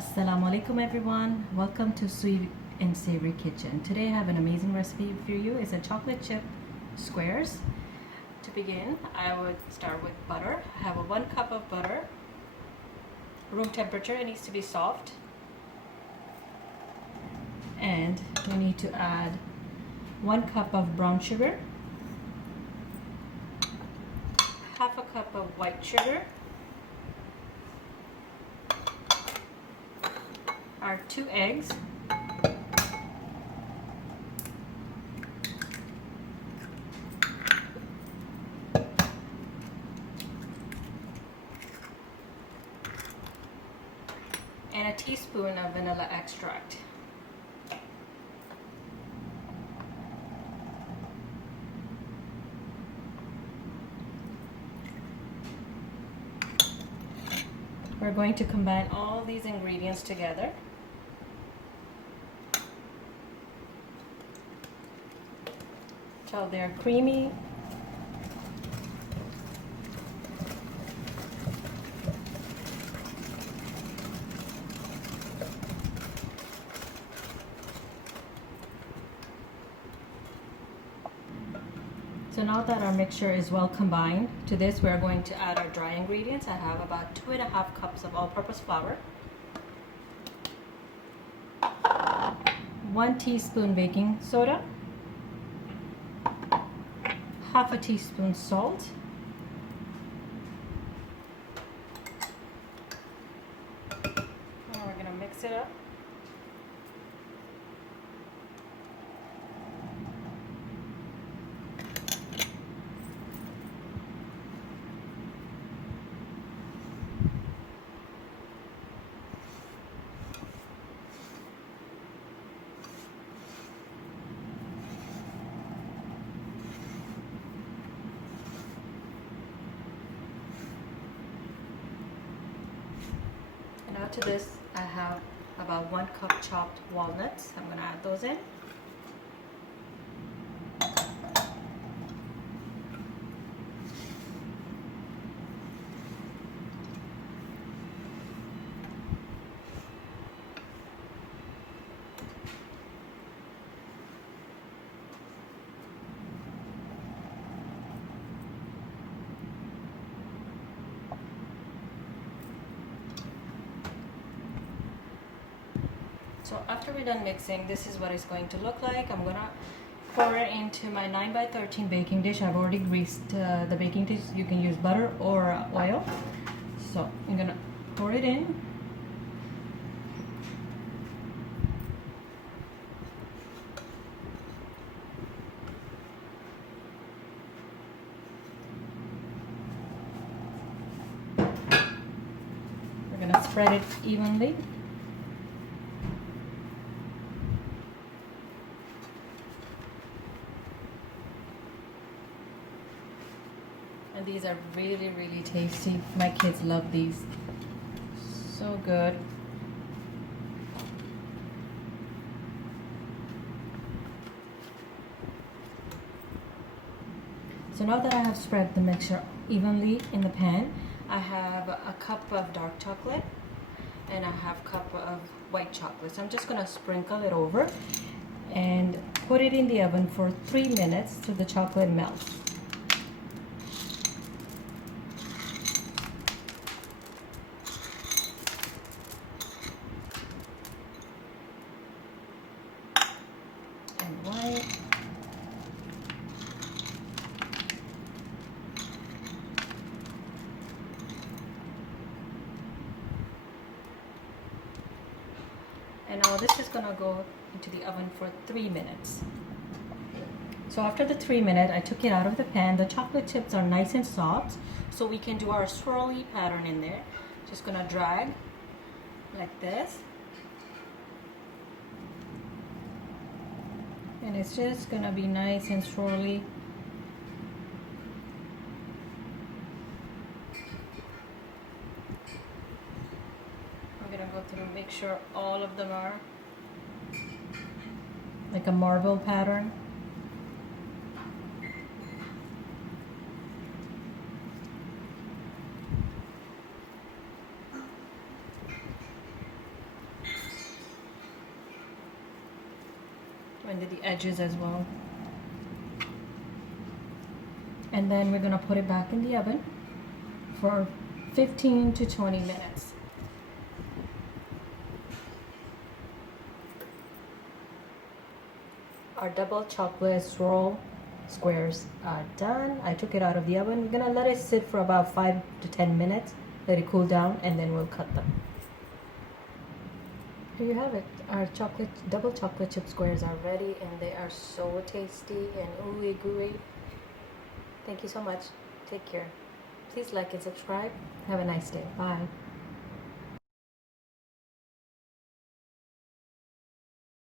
Assalamu alaikum everyone. Welcome to Sweet and Savory Kitchen. Today I have an amazing recipe for you. It's a chocolate chip squares. To begin, I would start with butter. I have 1 cup of butter. Room temperature, it needs to be soft. And we need to add 1 cup of brown sugar, half a cup of white sugar, our 2 eggs, and a teaspoon of vanilla extract. We're going to combine all these ingredients together. Till they're creamy. So now that our mixture is well combined, to this we're going to add our dry ingredients. I have about 2.5 cups of all-purpose flour, 1 teaspoon baking soda, half a teaspoon salt, and we're going to mix it up. Now to this, I have about 1 cup chopped walnuts. I'm going to add those in. So after we're done mixing, this is what it's going to look like. I'm gonna pour it into my 9x13 baking dish. I've already greased the baking dish. You can use butter or oil. So I'm gonna pour it in. We're gonna spread it evenly. And these are really tasty. My kids love these. So good. So now that I have spread the mixture evenly in the pan, I have a cup of dark chocolate and a half cup of white chocolate. So I'm just gonna sprinkle it over and put it in the oven for 3 minutes till the chocolate melts. White. And now this is gonna go into the oven for 3 minutes. So after the 3 minutes, I took it out of the pan. The chocolate chips are nice and soft, so we can do our swirly pattern in there. Just gonna drag like this. And it's just gonna be nice and swirly. I'm gonna go through and make sure all of them are like a marble pattern. under the edges as well. And then we're gonna put it back in the oven for 15 to 20 minutes. Our double chocolate swirl squares are done. I took it out of the oven. We're gonna let it sit for about 5 to 10 minutes, let it cool down, and then we'll cut them. Here you have it. Our double chocolate chip squares are ready, and they are so tasty and ooey gooey. Thank you so much. Take care. Please like and subscribe. Have a nice day. Bye.